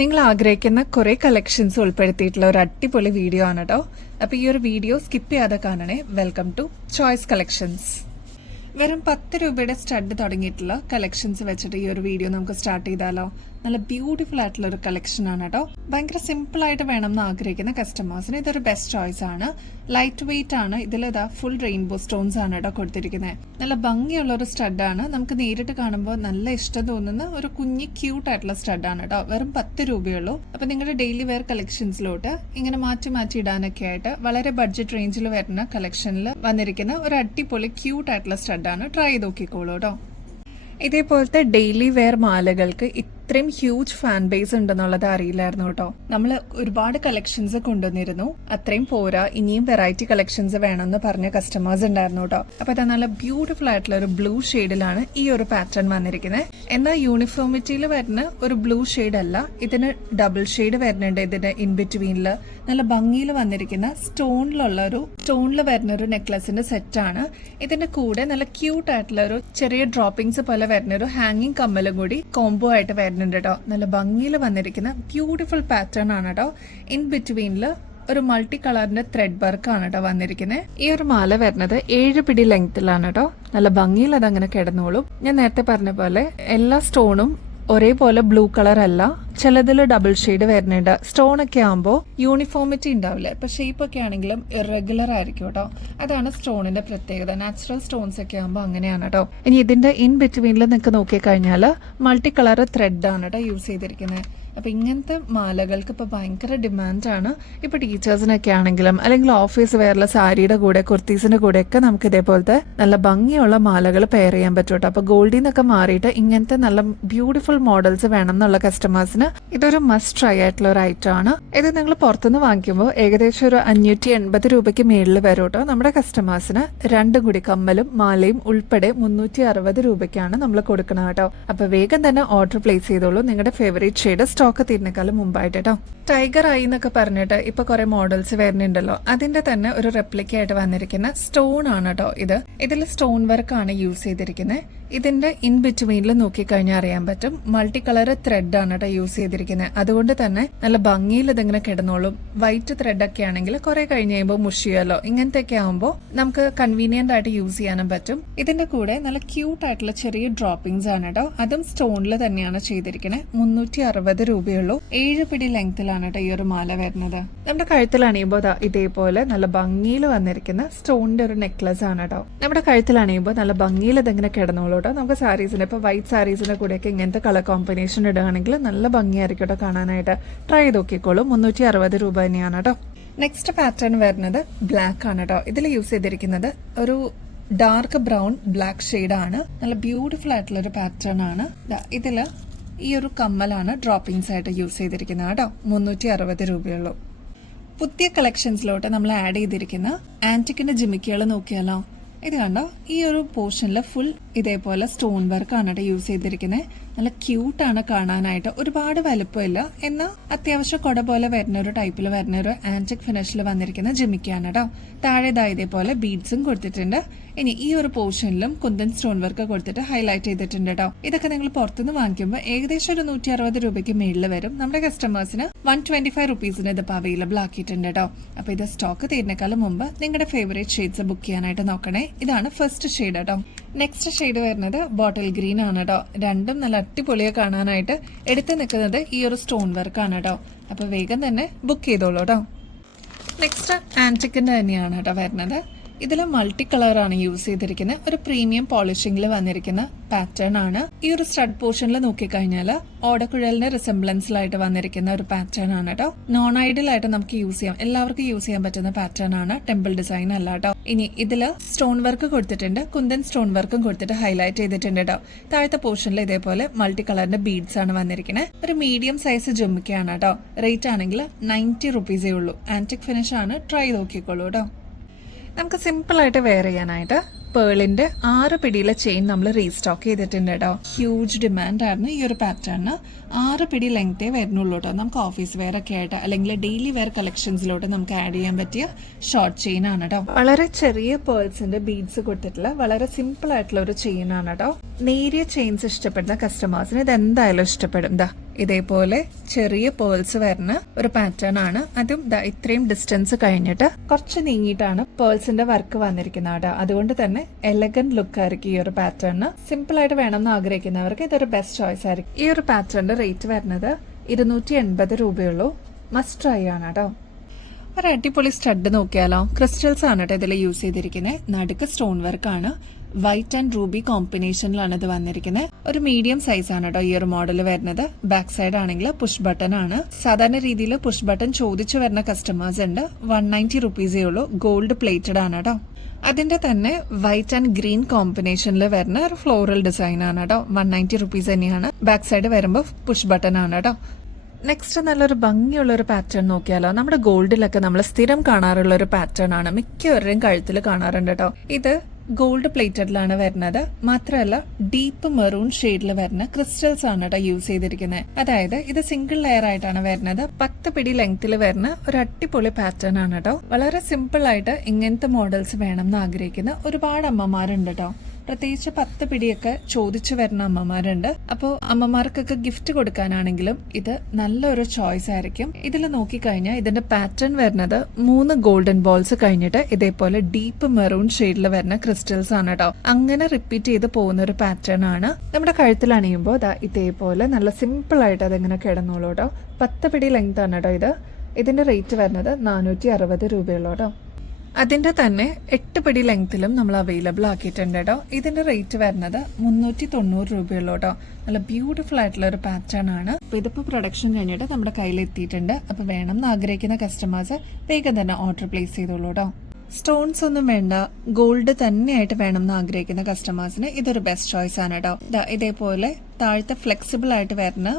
നിങ്ങൾ ആഗ്രഹിക്കുന്ന കുറേ കളക്ഷൻസ് ഉൾപ്പെടുത്തിയിട്ടുള്ള ഒരു അടിപൊളി വീഡിയോ ആണ് കേട്ടോ. അപ്പോൾ ഈ ഒരു വീഡിയോ സ്കിപ്പ് ചെയ്യാതെ കാണണേ. Welcome to Choice Collections. വെറും 10 രൂപയുടെ സ്റ്റഡ് തുടങ്ങിയിട്ടുള്ള കളക്ഷൻസ് വെച്ചിട്ട് ഈ ഒരു വീഡിയോ നമുക്ക് സ്റ്റാർട്ട് ചെയ്താലോ? നല്ല ബ്യൂട്ടിഫുൾ ആയിട്ടുള്ള ഒരു കളക്ഷൻ ആണ് കേട്ടോ. ഭയങ്കര സിമ്പിൾ ആയിട്ട് വേണം എന്ന് ആഗ്രഹിക്കുന്ന കസ്റ്റമേഴ്സിന് ഇതൊരു ബെസ്റ്റ് ചോയ്സ് ആണ്. ലൈറ്റ് വെയിറ്റ് ആണ്. ഇതിലിതാ ഫുൾ റെയിൻബോ സ്റ്റോൺസ് ആണ് കേട്ടോ കൊടുത്തിരിക്കുന്നത്. നല്ല ഭംഗിയുള്ള ഒരു സ്റ്റഡ് ആണ്. നമുക്ക് നേരിട്ട് കാണുമ്പോൾ നല്ല ഇഷ്ടം തോന്നുന്ന ഒരു കുഞ്ഞി ക്യൂട്ട് ആയിട്ടുള്ള സ്റ്റഡ് ആണ് കേട്ടോ. വെറും 10 രൂപയുള്ളൂ. അപ്പൊ നിങ്ങളുടെ ഡെയിലി വെയർ കളക്ഷൻസിലോട്ട് ഇങ്ങനെ മാറ്റി മാറ്റി ഇടാനൊക്കെ ആയിട്ട് വളരെ ബഡ്ജറ്റ് റേഞ്ചിൽ വരുന്ന കളക്ഷനിൽ വന്നിരിക്കുന്ന ഒരു അടിപൊളി ക്യൂട്ട് ആയിട്ടുള്ള സ്റ്റഡ് ആണ്. ട്രൈ ചെയ്ത് നോക്കിക്കോളൂ കേട്ടോ. ഇതേപോലത്തെ ഡെയിലി വെയർ മാലകൾക്ക് ഇത്രയും ഹ്യൂജ് ഫാൻ ബേസ് ഉണ്ടെന്നുള്ളത് അറിയില്ലായിരുന്നു കേട്ടോ. നമ്മൾ ഒരുപാട് കളക്ഷൻസ് കൊണ്ടുവന്നിരുന്നു. അത്രയും പോരാ, ഇനിയും വെറൈറ്റി കളക്ഷൻസ് വേണമെന്ന് പറഞ്ഞ കസ്റ്റമേഴ്സ് ഉണ്ടായിരുന്നു കേട്ടോ. അപ്പൊ അത് നല്ല ബ്യൂട്ടിഫുൾ ആയിട്ടുള്ള ഒരു ബ്ലൂ ഷെയ്ഡിലാണ് ഈ ഒരു പാറ്റേൺ വന്നിരിക്കുന്നത്. എന്നാൽ യൂണിഫോമിറ്റിയിൽ വരുന്ന ഒരു ബ്ലൂ ഷെയ്ഡ് അല്ല, ഇതിന് ഡബിൾ ഷെയ്ഡ് വരുന്നുണ്ട്. ഇതിന്റെ ഇൻ ബിറ്റ്വീനില് നല്ല ഭംഗിയിൽ വന്നിരിക്കുന്ന സ്റ്റോണിൽ വരുന്ന ഒരു നെക്ലസിന്റെ സെറ്റ് ആണ്. ഇതിന്റെ കൂടെ നല്ല ക്യൂട്ട് ആയിട്ടുള്ള ഒരു ചെറിയ ഡ്രോപ്പിംഗ്സ് പോലെ വരുന്ന ഒരു ഹാങ്ങിങ് കമ്മലും കൂടി കോംബോ ആയിട്ട് വരുന്നുണ്ട് കേട്ടോ. നല്ല ഭംഗിയിൽ വന്നിരിക്കുന്ന ബ്യൂട്ടിഫുൾ പാറ്റേൺ ആണ് കേട്ടോ. ഇൻ ബിറ്റ്വീനില് ഒരു മൾട്ടി കളറിന്റെ ത്രെഡ് വർക്ക് ആണ് കേട്ടോ വന്നിരിക്കുന്നത്. ഈ ഒരു മാല വരുന്നത് 7 പിടി ലെങ്ത്തിലാണ് കേട്ടോ. നല്ല ഭംഗിയിൽ അതങ്ങനെ കിടന്നോളും. ഞാൻ നേരത്തെ പറഞ്ഞ പോലെ എല്ലാ സ്റ്റോണും ഒരേപോലെ ബ്ലൂ കളർ അല്ല, ചിലതിൽ ഡബിൾ ഷെയ്ഡ് വരുന്നുണ്ട്. സ്റ്റോൺ ഒക്കെ ആകുമ്പോൾ യൂണിഫോമിറ്റി ഉണ്ടാവില്ല. ഇപ്പൊ ഷേപ്പ് ഒക്കെ ആണെങ്കിലും ഇറഗുലർ ആയിരിക്കും കേട്ടോ. അതാണ് സ്റ്റോണിന്റെ പ്രത്യേകത. നാച്ചുറൽ സ്റ്റോൺസ് ഒക്കെ ആകുമ്പോൾ അങ്ങനെയാണ് കേട്ടോ. ഇനി ഇതിന്റെ ഇൻ ബിറ്റ്വീനിൽ നിങ്ങൾക്ക് നോക്കിക്കഴിഞ്ഞാൽ മൾട്ടി കളർ ത്രെഡ് ആണ് കേട്ടോ യൂസ് ചെയ്തിരിക്കുന്നത്. അപ്പൊ ഇങ്ങനത്തെ മാലകൾക്ക് ഇപ്പൊ ഭയങ്കര ഡിമാൻഡാണ്. ഇപ്പൊ ടീച്ചേഴ്സിനൊക്കെ ആണെങ്കിലും അല്ലെങ്കിൽ ഓഫീസ് വെയറിലെ സാരിയുടെ കൂടെ കുർത്തീസിന്റെ കൂടെ ഒക്കെ നമുക്ക് ഇതേപോലത്തെ നല്ല ഭംഗിയുള്ള മാലകൾ പെയർ ചെയ്യാൻ പറ്റും കേട്ടോ. അപ്പൊ ഗോൾഡിൽ നിന്നൊക്കെ മാറിയിട്ട് ഇങ്ങനത്തെ നല്ല ബ്യൂട്ടിഫുൾ മോഡൽസ് വേണം എന്നുള്ള കസ്റ്റമേഴ്സിന് ഇതൊരു മസ്റ്റ് ട്രൈ ആയിട്ടുള്ള ഒരു ഐറ്റം ആണ്. ഇത് നിങ്ങൾ പുറത്തുനിന്ന് വാങ്ങിക്കുമ്പോൾ ഏകദേശം ഒരു 580 രൂപയ്ക്ക് മേളിൽ വരും കേട്ടോ. നമ്മുടെ കസ്റ്റമേഴ്സിന് 2 കൂടി കമ്മലും മാലയും ഉൾപ്പെടെ 360 രൂപയ്ക്കാണ് നമ്മൾ കൊടുക്കണം കേട്ടോ. അപ്പൊ വേഗം തന്നെ ഓർഡർ പ്ലേസ് ചെയ്തോളൂ. നിങ്ങളുടെ ഫേവറേറ്റ് ഷെയ്ഡ് സ്റ്റോക്ക് തീരുന്നേക്കാളും മുമ്പായിട്ട് കേട്ടോ. ടൈഗർ ഐ എന്നൊക്കെ പറഞ്ഞിട്ട് ഇപ്പൊ കുറെ മോഡൽസ് വരുന്നുണ്ടല്ലോ. അതിന്റെ തന്നെ ഒരു റെപ്ലിക്ക ആയിട്ട് വന്നിരിക്കുന്ന സ്റ്റോൺ ആണ് കേട്ടോ ഇത്. ഇതിൽ സ്റ്റോൺ വർക്ക് ആണ് യൂസ് ചെയ്തിരിക്കുന്നത്. ഇതിന്റെ ഇൻ ബിറ്റ്വീനിൽ നോക്കിക്കഴിഞ്ഞാൽ അറിയാൻ പറ്റും മൾട്ടി കളർ ത്രെഡ് ആണ് കേട്ടോ യൂസ് ചെയ്തിരിക്കുന്നത്. അതുകൊണ്ട് തന്നെ നല്ല ഭംഗിയിൽ ഇതിങ്ങനെ കിടന്നോളും. വൈറ്റ് ത്രെഡ് ഒക്കെ ആണെങ്കിൽ കുറെ കഴിഞ്ഞ് കഴിയുമ്പോൾ മുഷിയല്ലോ. ഇങ്ങനത്തെ ഒക്കെ ആകുമ്പോൾ നമുക്ക് കൺവീനിയന്റ് ആയിട്ട് യൂസ് ചെയ്യാനും പറ്റും. ഇതിന്റെ കൂടെ നല്ല ക്യൂട്ട് ആയിട്ടുള്ള ചെറിയ ഡ്രോപ്പിംഗ്സ് ആണ് കേട്ടോ. അതും സ്റ്റോണിൽ തന്നെയാണ് ചെയ്തിരിക്കുന്നത്. 360 രൂപയുള്ളൂ. 7 പിടി ലെങ്ത്തിലാണ് കേട്ടോ ഈ ഒരു മാല വരുന്നത്. നമ്മുടെ കഴുത്തിൽ അണിയുമ്പോൾ ഇതേപോലെ നല്ല ഭംഗിയിൽ വന്നിരിക്കുന്ന സ്റ്റോണിന്റെ ഒരു നെക്ലസ് ആണ് കേട്ടോ. നമ്മുടെ കഴുത്തിൽ അണിയുമ്പോൾ നല്ല ഭംഗിയിൽ ഇതിങ്ങനെ കിടന്നോളൂ. നമുക്ക് സാരീസിന് ഇപ്പൊ വൈറ്റ് സാരീസിന്റെ കൂടെയൊക്കെ ഇങ്ങനത്തെ കളർ കോമ്പിനേഷൻ ഇടുകയാണെങ്കിൽ നല്ല ഭംഗിയായിരിക്കും കേട്ടോ കാണാനായിട്ട്. ട്രൈ ചെയ്ത് നോക്കിക്കോളൂ. 360 രൂപ തന്നെയാണ് കേട്ടോ. നെക്സ്റ്റ് പാറ്റേൺ വരുന്നത് ബ്ലാക്ക് ആണ് കേട്ടോ. ഇതിൽ യൂസ് ചെയ്തിരിക്കുന്നത് ഒരു ഡാർക്ക് ബ്രൗൺ ബ്ലാക്ക് ഷെയ്ഡ് ആണ്. നല്ല ബ്യൂട്ടിഫുൾ ആയിട്ടുള്ള ഒരു പാറ്റേൺ ആണ്. ഇതില് ഈ ഒരു കമ്മലാണ് ഡ്രോപ്പിംഗ്സ് ആയിട്ട് യൂസ് ചെയ്തിരിക്കുന്നത് കേട്ടോ. 360 രൂപയുള്ളൂ. പുതിയ കളക്ഷൻസിലോട്ട് നമ്മൾ ആഡ് ചെയ്തിരിക്കുന്ന ആന്റിക്കിന്റെ ജിമിക്കുകൾ നോക്കിയാലോ. ഇത് കണ്ടോ, ഈ ഒരു പോർഷനിൽ ഫുൾ ഇതേപോലെ സ്റ്റോൺ വർക്ക് ആണ് കേട്ടോ യൂസ് ചെയ്തിരിക്കുന്നത്. നല്ല ക്യൂട്ടാണ് കാണാനായിട്ട്. ഒരുപാട് വലുപ്പമില്ല, എന്നാൽ അത്യാവശ്യം കൊട പോലെ വരുന്ന ഒരു ടൈപ്പിൽ വരുന്ന ഒരു ആന്റിക് ഫിനിഷിൽ വന്നിരിക്കുന്ന ജിമിക്കാണ് കേട്ടോ. താഴെ ഇതേപോലെ ബീഡ്സും കൊടുത്തിട്ടുണ്ട്. ഇനി ഈ ഒരു പോർഷനിലും കുന്തൻ സ്റ്റോൺ വർക്ക് കൊടുത്തിട്ട് ഹൈലൈറ്റ് ചെയ്തിട്ടുണ്ട് കേട്ടോ. ഇതൊക്കെ നിങ്ങൾ പുറത്തുനിന്ന് വാങ്ങിക്കുമ്പോൾ ഏകദേശം ഒരു 160 രൂപയ്ക്ക് മേളിൽ വരും. നമ്മുടെ കസ്റ്റമേഴ്സിന് 125 റുപ്പീസിന് ഇതിപ്പോൾ അവൈലബിൾ ആക്കിയിട്ടുണ്ട് കേട്ടോ. അപ്പൊ ഇത് സ്റ്റോക്ക് തീരുന്നേക്കാളും മുമ്പ് നിങ്ങളുടെ ഫേവറേറ്റ് ഷെയ്ഡ്സ് ബുക്ക് ചെയ്യാനായിട്ട് നോക്കണേ. ഇതാണ് ഫസ്റ്റ് ഷെയ്ഡ് കേട്ടോ. നെക്സ്റ്റ് ഷെയ്ഡ് വരുന്നത് ബോട്ടിൽ ഗ്രീൻ ആണ് കേട്ടോ. രണ്ടും നല്ല അടിപൊളിയെ കാണാനായിട്ട് എടുത്തു നിൽക്കുന്നത് ഈ ഒരു സ്റ്റോൺ വർക്ക് ആണ് കേട്ടോ. അപ്പൊ വേഗം തന്നെ ബുക്ക് ചെയ്തോളൂ കേട്ടോ. നെക്സ്റ്റ് ആന്റിക്കിന്റെ തന്നെയാണ് കേട്ടോ വരുന്നത്. ഇതിൽ മൾട്ടി കളറാണ് യൂസ് ചെയ്തിരിക്കുന്നത്. ഒരു പ്രീമിയം പോളിഷിംഗിൽ വന്നിരിക്കുന്ന പാറ്റേൺ ആണ്. ഈ ഒരു സ്റ്റഡ് പോർഷനിൽ നോക്കിക്കഴിഞ്ഞാൽ ഓടക്കുഴലിന് റിസംബ്ലൻസിലായിട്ട് വന്നിരിക്കുന്ന ഒരു പാറ്റേൺ ആണ് കേട്ടോ. നോൺ ഐഡിയൽ ആയിട്ട് നമുക്ക് യൂസ് ചെയ്യാം, എല്ലാവർക്കും യൂസ് ചെയ്യാൻ പറ്റുന്ന പാറ്റേൺ ആണ്. ടെമ്പിൾ ഡിസൈൻ അല്ല കേട്ടോ. ഇനി ഇതില് സ്റ്റോൺ വർക്ക് കൊടുത്തിട്ടുണ്ട്. കുന്തൻ സ്റ്റോൺ വർക്കും കൊടുത്തിട്ട് ഹൈലൈറ്റ് ചെയ്തിട്ടുണ്ട് കേട്ടോ. താഴത്തെ പോർഷനിൽ ഇതേപോലെ മൾട്ടി കളറിന്റെ ബീഡ്സ് ആണ് വന്നിരിക്കുന്നത്. ഒരു മീഡിയം സൈസ് ജുമിക്കയാണ് കേട്ടോ. റേറ്റ് ആണെങ്കിൽ 90 റുപ്പീസേ ഉള്ളൂ. ആന്റിക് ഫിനിഷ് ആണ്. ട്രൈ നോക്കിക്കോളൂ കേട്ടോ. നമുക്ക് സിമ്പിൾ ആയിട്ട് വെയർ ചെയ്യാനായിട്ട് പേളിന്റെ 6 പിടിയിലെ ചെയിൻ നമ്മൾ റീസ്റ്റോക്ക് ചെയ്തിട്ടുണ്ട് കേട്ടോ. ഹ്യൂജ് ഡിമാൻഡ് ആയിരുന്നു ഈ ഒരു പാറ്റേണിന്. 6 പിടി ലെങ്തേ വരുന്നുള്ളൂ കേട്ടോ. നമുക്ക് ഓഫീസ് വെയർ ഒക്കെ ആയിട്ട് അല്ലെങ്കിൽ ഡെയിലി വെയർ കളക്ഷൻസിലോട്ട് നമുക്ക് ആഡ് ചെയ്യാൻ പറ്റിയ ഷോർട്ട് ചെയിൻ ആണ് കേട്ടോ. വളരെ ചെറിയ പേൾസിന്റെ ബീഡ്സ് കൊടുത്തിട്ടുള്ള വളരെ സിമ്പിൾ ആയിട്ടുള്ള ഒരു ചെയിൻ ആണ് കേട്ടോ. നേരിയ ചെയിൻസ് ഇഷ്ടപ്പെടുന്ന കസ്റ്റമേഴ്സിന് ഇത് എന്തായാലും ഇഷ്ടപ്പെടും. ഇതേപോലെ ചെറിയ പേൾസ് വരുന്ന ഒരു പാറ്റേൺ ആണ്. അതും ഇത്രയും ഡിസ്റ്റൻസ് കഴിഞ്ഞിട്ട് കുറച്ച് നീങ്ങിയിട്ടാണ് പേൾസിന്റെ വർക്ക് വന്നിരിക്കുന്നത് കേട്ടോ. അതുകൊണ്ട് തന്നെ എലഗന്റ് ലുക്ക് ആയിരിക്കും ഈ ഒരു പാറ്റേണിന്. സിമ്പിൾ ആയിട്ട് വേണമെന്ന് ആഗ്രഹിക്കുന്നവർക്ക് ഇതൊരു ബെസ്റ്റ് ചോയ്സ് ആയിരിക്കും. ഈ ഒരു പാറ്റേണിന്റെ റേറ്റ് വരുന്നത് 280 രൂപയുള്ളൂ. മസ്റ്റ് ട്രൈ ആണ് കേട്ടോ. ഒരു അടിപൊളി സ്റ്റഡ് നോക്കിയാലോ. ക്രിസ്റ്റൽസ് ആണ് കേട്ടോ ഇതിൽ യൂസ് ചെയ്തിരിക്കുന്നത്. നടുക്ക് സ്റ്റോൺ വർക്ക് ആണ്. വൈറ്റ് ആൻഡ് റൂബി കോമ്പിനേഷനിലാണ് ഇത് വന്നിരിക്കുന്നത്. ഒരു മീഡിയം സൈസ് ആണ് കേട്ടോ ഈ ഒരു മോഡൽ വരുന്നത്. ബാക്ക് സൈഡ് ആണെങ്കിൽ പുഷ് ബട്ടൺ ആണ്. സാധാരണ രീതിയിൽ പുഷ് ബട്ടൺ ചോദിച്ചു വരുന്ന കസ്റ്റമേഴ്സ് ഉണ്ട്. 190 റുപ്പീസേ ഉള്ളൂ. ഗോൾഡ് പ്ലേറ്റഡ് ആണ് കേട്ടോ. അതിന്റെ തന്നെ വൈറ്റ് ആൻഡ് ഗ്രീൻ കോമ്പിനേഷനിൽ വരുന്ന ഒരു ഫ്ലോറൽ ഡിസൈൻ ആണ് കേട്ടോ. 190 റുപ്പീസ് തന്നെയാണ്. ബാക്ക് സൈഡ് വരുമ്പോൾ പുഷ് ബട്ടൺ ആണ് കേട്ടോ. നെക്സ്റ്റ് നല്ലൊരു ഭംഗിയുള്ള ഒരു പാറ്റേൺ നോക്കിയാലോ. നമ്മുടെ ഗോൾഡിലൊക്കെ നമ്മൾ സ്ഥിരം കാണാറുള്ള ഒരു പാറ്റേൺ ആണ്. മിക്കവരുടെയും കഴുത്തിൽ കാണാറുണ്ട് കേട്ടോ. ഇത് ഗോൾഡ് പ്ലേറ്റഡിലാണ് വരുന്നത്. മാത്രമല്ല ഡീപ്പ് മെറൂൺ ഷെയ്ഡിൽ വരുന്ന ക്രിസ്റ്റൽസ് ആണ് കേട്ടോ യൂസ് ചെയ്തിരിക്കുന്നത്. അതായത് ഇത് സിംഗിൾ ലെയർ ആയിട്ടാണ് വരുന്നത്. 10 പിടി ലെങ്ത്തിൽ വരുന്ന ഒരു അടിപൊളി പാറ്റേൺ ആണ് കേട്ടോ. വളരെ സിമ്പിൾ ആയിട്ട് ഇങ്ങനത്തെ മോഡൽസ് വേണം എന്ന് ആഗ്രഹിക്കുന്ന ഒരുപാട് അമ്മമാരുണ്ട് കേട്ടോ. പ്രത്യേകിച്ച് 10 പിടിയൊക്കെ ചോദിച്ചു വരുന്ന അമ്മമാരുണ്ട്. അപ്പോൾ അമ്മമാർക്കൊക്കെ ഗിഫ്റ്റ് കൊടുക്കാനാണെങ്കിലും ഇത് നല്ലൊരു ചോയ്സ് ആയിരിക്കും. ഇതിൽ നോക്കിക്കഴിഞ്ഞാൽ ഇതിന്റെ പാറ്റേൺ വരുന്നത് 3 ഗോൾഡൻ ബോൾസ് കഴിഞ്ഞിട്ട് ഇതേപോലെ ഡീപ്പ് മെറൂൺ ഷെയ്ഡിൽ വരുന്ന ക്രിസ്റ്റൽസ് ആണ് കേട്ടോ. അങ്ങനെ റിപ്പീറ്റ് ചെയ്ത് പോകുന്ന ഒരു പാറ്റേൺ ആണ്. നമ്മുടെ കഴുത്തിൽ അണിയുമ്പോൾ ഇതേപോലെ നല്ല സിമ്പിൾ ആയിട്ട് അതെങ്ങനെ കിടന്നോളൂ കേട്ടോ. 10 പിടി ലെങ്ത് ആണ് കേട്ടോ ഇത്. ഇതിന്റെ റേറ്റ് വരുന്നത് 460 രൂപയുള്ളൂ കേട്ടോ. അതിന്റെ തന്നെ 8 പിടി ലെങ്ത്തിലും നമ്മൾ അവൈലബിൾ ആക്കിയിട്ടുണ്ട് കേട്ടോ. ഇതിന്റെ റേറ്റ് വരുന്നത് 390 രൂപയുള്ളൂ കേട്ടോ. നല്ല ബ്യൂട്ടിഫുൾ ആയിട്ടുള്ള ഒരു പാറ്റേൺ ആണ്. അപ്പൊ ഇതിപ്പോ പ്രൊഡക്ഷൻ കഴിഞ്ഞിട്ട് നമ്മുടെ കയ്യിൽ എത്തിയിട്ടുണ്ട്. അപ്പൊ വേണം എന്ന് ആഗ്രഹിക്കുന്ന കസ്റ്റമേഴ്സ് വേഗം തന്നെ ഓർഡർ പ്ലേസ് ചെയ്തോളൂ കേട്ടോ. സ്റ്റോൺസ് ഒന്നും വേണ്ട, ഗോൾഡ് തന്നെയായിട്ട് വേണം എന്ന് ആഗ്രഹിക്കുന്ന കസ്റ്റമേഴ്സിന് ഇതൊരു ബെസ്റ്റ് ചോയ്സ് ആണ് കേട്ടോ. ഇതേപോലെ താഴത്തെ ഫ്ലെക്സിബിൾ ആയിട്ട് വരുന്ന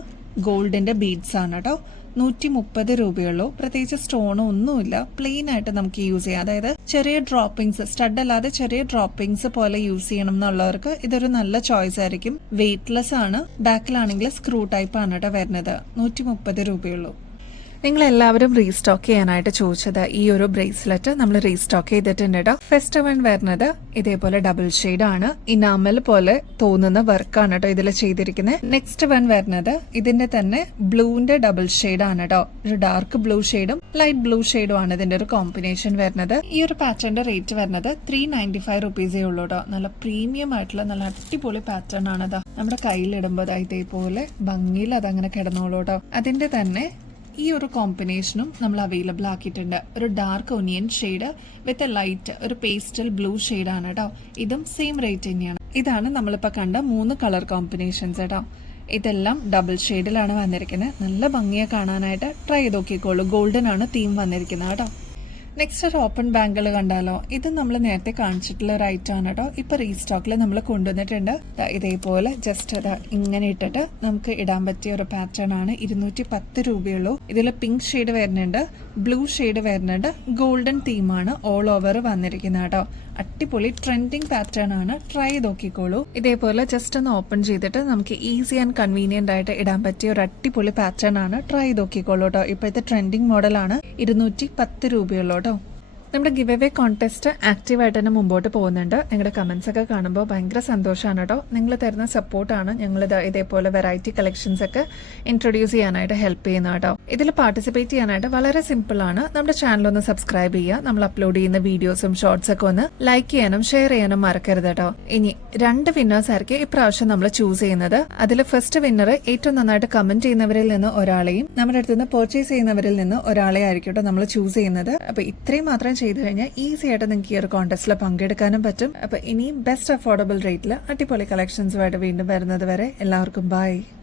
ഗോൾഡിന്റെ ബീഡ്സ് ആണ് കേട്ടോ. 130 രൂപയുള്ളൂ. പ്രത്യേകിച്ച് സ്റ്റോണോ ഒന്നുമില്ല. പ്ലെയിൻ ആയിട്ട് നമുക്ക് യൂസ് ചെയ്യാം. അതായത് ചെറിയ ഡ്രോപ്പിംഗ്സ്, സ്റ്റഡ് അല്ലാതെ ചെറിയ ഡ്രോപ്പിംഗ്സ് പോലെ യൂസ് ചെയ്യണം എന്നുള്ളവർക്ക് ഇതൊരു നല്ല ചോയ്സ് ആയിരിക്കും. വെയിറ്റ്ലെസ് ആണ്. ബാക്കിലാണെങ്കിൽ സ്ക്രൂ ടൈപ്പ് ആണ് കേട്ടോ വരുന്നത്. 130 രൂപയുള്ളൂ. നിങ്ങൾ എല്ലാവരും റീസ്റ്റോക്ക് ചെയ്യാനായിട്ട് ചോദിച്ചത് ഈ ഒരു ബ്രേസ്ലെറ്റ് നമ്മൾ റീസ്റ്റോക്ക് ചെയ്തിട്ടുണ്ട് കേട്ടോ. ഫസ്റ്റ് വൺ വരുന്നത് ഇതേപോലെ ഡബിൾ ഷെയ്ഡ് ആണ്. ഇനാമൽ പോലെ തോന്നുന്ന വർക്കാണ് കേട്ടോ ഇതിൽ ചെയ്തിരിക്കുന്നത്. നെക്സ്റ്റ് വൺ വരുന്നത് ഇതിന്റെ തന്നെ ബ്ലൂവിന്റെ ഡബിൾ ഷെയ്ഡ് ആണ് കേട്ടോ. ഒരു ഡാർക്ക് ബ്ലൂ ഷെയ്ഡും ലൈറ്റ് ബ്ലൂ ഷെയ്ഡും ആണ് ഇതിന്റെ ഒരു കോമ്പിനേഷൻ വരുന്നത്. ഈ ഒരു പാറ്റേണിന്റെ റേറ്റ് വരുന്നത് 395 റുപ്പീസേ ഉള്ളൂ കേട്ടോ. നല്ല പ്രീമിയം ആയിട്ടുള്ള നല്ല അടിപൊളി പാറ്റേൺ ആണ്. നമ്മുടെ കയ്യിലിടുമ്പോൾ ഇതേപോലെ ഭംഗിയിൽ അതങ്ങനെ കിടന്നോളൂ കേട്ടോ. അതിന്റെ തന്നെ ഈ ഒരു കോമ്പിനേഷനും നമ്മൾ അവൈലബിൾ ആക്കിയിട്ടുണ്ട്. ഒരു dark onion shade with a light ഒരു പേസ്റ്റൽ ബ്ലൂ ഷെയ്ഡ് ആണ് കേട്ടോ. ഇതും സെയിം റേറ്റ് തന്നെയാണ്. ഇതാണ് നമ്മളിപ്പോൾ കണ്ട 3 കളർ കോമ്പിനേഷൻസ് കേട്ടോ. ഇതെല്ലാം ഡബിൾ ഷെയ്ഡിലാണ് വന്നിരിക്കുന്നത്. നല്ല ഭംഗിയെ കാണാനായിട്ട് ട്രൈ ചെയ്ത് നോക്കിക്കോളൂ. ഗോൾഡൻ ആണ് തീം വന്നിരിക്കുന്നത് കേട്ടോ. നെക്സ്റ്റ് ഒരു ഓപ്പൺ ബാങ്കിൾ കണ്ടാലോ. ഇത് നമ്മൾ നേരത്തെ കാണിച്ചിട്ടുള്ള ഒരു ഐറ്റം ആണ് കേട്ടോ. ഇപ്പൊ റീസ്റ്റോക്കിൽ നമ്മൾ കൊണ്ടുവന്നിട്ടുണ്ട്. ഇതേപോലെ ജസ്റ്റ് ഇങ്ങനെ ഇട്ടിട്ട് നമുക്ക് ഇടാൻ പറ്റിയ ഒരു പാറ്റേൺ ആണ്. 210 രൂപയുള്ളൂ. ഇതിൽ പിങ്ക് ഷെയ്ഡ് വരുന്നുണ്ട്, ബ്ലൂ ഷെയ്ഡ് വരുന്നുണ്ട്, ഗോൾഡൻ തീമാണ് ഓൾ ഓവർ വന്നിരിക്കുന്നത് കേട്ടോ. അടിപൊളി ട്രെൻഡിങ് പാറ്റേൺ ആണ്. ട്രൈ ചെയ്ത് നോക്കിക്കോളൂ. ഇതേപോലെ ജസ്റ്റ് ഒന്ന് ഓപ്പൺ ചെയ്തിട്ട് നമുക്ക് ഈസി ആൻഡ് കൺവീനിയന്റ് ആയിട്ട് ഇടാൻ പറ്റിയ ഒരു അടിപൊളി പാറ്റേൺ ആണ്. ട്രൈ ചെയ്ത് നോക്കിക്കോളൂ കേട്ടോ. ഇപ്പോഴത്തെ ട്രെൻഡിങ് മോഡലാണ്. 210 രൂപയുള്ളൂ കേട്ടോ. നമ്മുടെ ഗിവ് അവേ കോൺടെസ്റ്റ് ആക്റ്റീവായിട്ട് തന്നെ മുമ്പോട്ട് പോകുന്നുണ്ട്. നിങ്ങളുടെ കമന്റ്സ് ഒക്കെ കാണുമ്പോൾ ഭയങ്കര സന്തോഷമാണ് കേട്ടോ. നിങ്ങൾ തരുന്ന സപ്പോർട്ടാണ് ഞങ്ങൾ ഇതേപോലെ വെറൈറ്റി കളക്ഷൻസ് ഒക്കെ ഇൻട്രൊഡ്യൂസ് ചെയ്യാനായിട്ട് ഹെൽപ്പ് ചെയ്യുന്നത് കേട്ടോ. ഇതിൽ പാർട്ടിസിപ്പേറ്റ് ചെയ്യാനായിട്ട് വളരെ സിമ്പിൾ ആണ്. നമ്മുടെ ചാനൽ ഒന്ന് സബ്സ്ക്രൈബ് ചെയ്യുക. നമ്മൾ അപ്ലോഡ് ചെയ്യുന്ന വീഡിയോസും ഷോർട്സ് ഒക്കെ ഒന്ന് ലൈക്ക് ചെയ്യാനും ഷെയർ ചെയ്യാനും മറക്കരുത് കേട്ടോ. ഇനി 2 വിന്നേഴ്സ് ആയിരിക്കും ഇപ്രാവശ്യം നമ്മൾ ചൂസ് ചെയ്യുന്നത്. അതിൽ ഫസ്റ്റ് വിന്നർ ഏറ്റവും നന്നായിട്ട് കമന്റ് ചെയ്യുന്നവരിൽ നിന്ന് ഒരാളെയും നമ്മുടെ അടുത്ത് നിന്ന് പർച്ചേസ് ചെയ്യുന്നവരിൽ നിന്ന് ഒരാളെ ആയിരിക്കും കേട്ടോ നമ്മൾ ചൂസ് ചെയ്യുന്നത്. അപ്പൊ ഇത്രയും മാത്രം ചെയ്തു കഴിഞ്ഞാൽ ഈസി ആയിട്ട് നിങ്ങൾക്ക് ഈ ഒരു കോൺടെസ്റ്റിൽ പങ്കെടുക്കാനും പറ്റും. അപ്പൊ ഇനിയും ബെസ്റ്റ് അഫോർഡബിൾ റേറ്റിൽ അടിപൊളി കളക്ഷൻസുമായിട്ട് വീണ്ടും വരുന്നത് വരെ എല്ലാവർക്കും ബൈ.